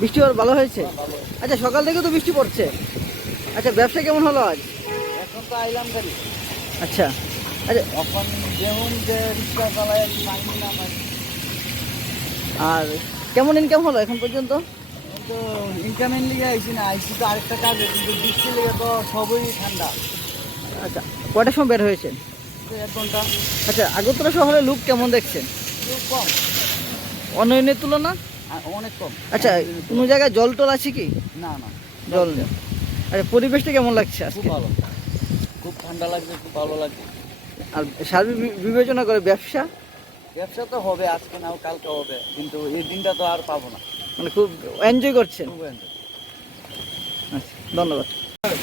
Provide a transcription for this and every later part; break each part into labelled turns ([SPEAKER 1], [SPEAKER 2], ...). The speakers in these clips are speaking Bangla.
[SPEAKER 1] বৃষ্টি হওয়ার ভালো হয়েছে? আচ্ছা সকাল থেকে তো বৃষ্টি পড়ছে। আচ্ছা ব্যবসা কেমন হলো আজ?
[SPEAKER 2] এখন তো আইলাম গাড়ি।
[SPEAKER 1] আচ্ছা। আচ্ছা।
[SPEAKER 2] এখন যেমন যে রিক্সা চালায় না
[SPEAKER 1] আর কেমন ইনকাম হলো এখন পর্যন্ত?
[SPEAKER 2] তো ইনকামের লিগে আইসি না আইসি তো আরেকটা কাজে কিন্তু বৃষ্টির লিগে তো সবই ঠান্ডা।
[SPEAKER 1] আচ্ছা কয়টার সময় বের হয়েছেন
[SPEAKER 2] তো এক ঘণ্টা।
[SPEAKER 1] আচ্ছা আগরতলা শহরে লুক কেমন দেখছেন?
[SPEAKER 2] খুব কম।
[SPEAKER 1] অন্যান্যের তুলনা
[SPEAKER 2] অনেক কম।
[SPEAKER 1] আচ্ছা কোনো জায়গায় জল টল আছে কি?
[SPEAKER 2] না না।
[SPEAKER 1] জল নেই। আচ্ছা পরিবেশটা কেমন লাগছে
[SPEAKER 2] খুব
[SPEAKER 1] আজকে?
[SPEAKER 2] ভালো। খুব ঠান্ডা লাগছে খুব ভালো লাগছে।
[SPEAKER 1] আর সার্বিক বি- বিবেচনা করে ব্যবসা?
[SPEAKER 2] ব্যবসা তো হবে আজকে নাও কালকে হবে কিন্তু এই দিনটা তো আর পাবো না।
[SPEAKER 1] মানে খুব এনজয় করছেন?
[SPEAKER 2] খুব enjoy।
[SPEAKER 1] আচ্ছা ধন্যবাদ।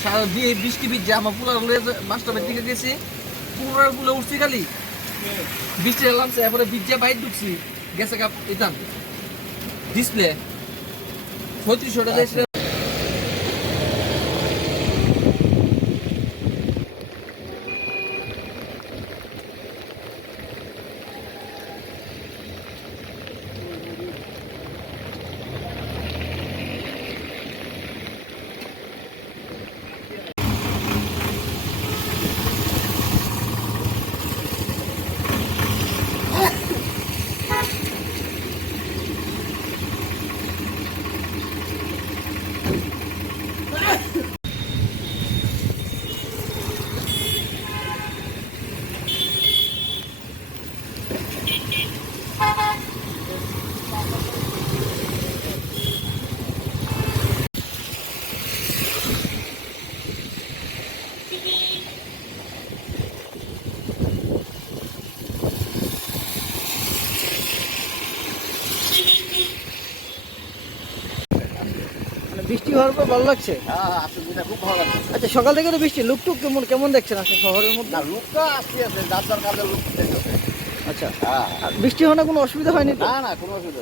[SPEAKER 3] সারা দিয়ে বৃষ্টি ভিজছে আমার পুরারগুলো মাস্টারের দিকে গেছি। পুরারগুলো উঠছি খালি বৃষ্টি এলাম এরপরে ভিজে বাইর ঢুকছি। গেছে কাপ ইতান ডিসপ্লে ছত্রিশশো টাকা
[SPEAKER 1] বৃষ্টি হওয়ার পর ভালো লাগছে?
[SPEAKER 2] হ্যাঁ খুব ভালো লাগছে।
[SPEAKER 1] আচ্ছা সকাল থেকে তো বৃষ্টি লুকটুক কেমন কেমন দেখছেন আসলে শহরের মধ্যে?
[SPEAKER 2] লুকটা আসতে আছে যার কাজের লোক
[SPEAKER 1] আচ্ছা
[SPEAKER 2] হ্যাঁ।
[SPEAKER 1] বৃষ্টি হওয়ার কোনো অসুবিধা হয়নি
[SPEAKER 2] না না কোনো অসুবিধা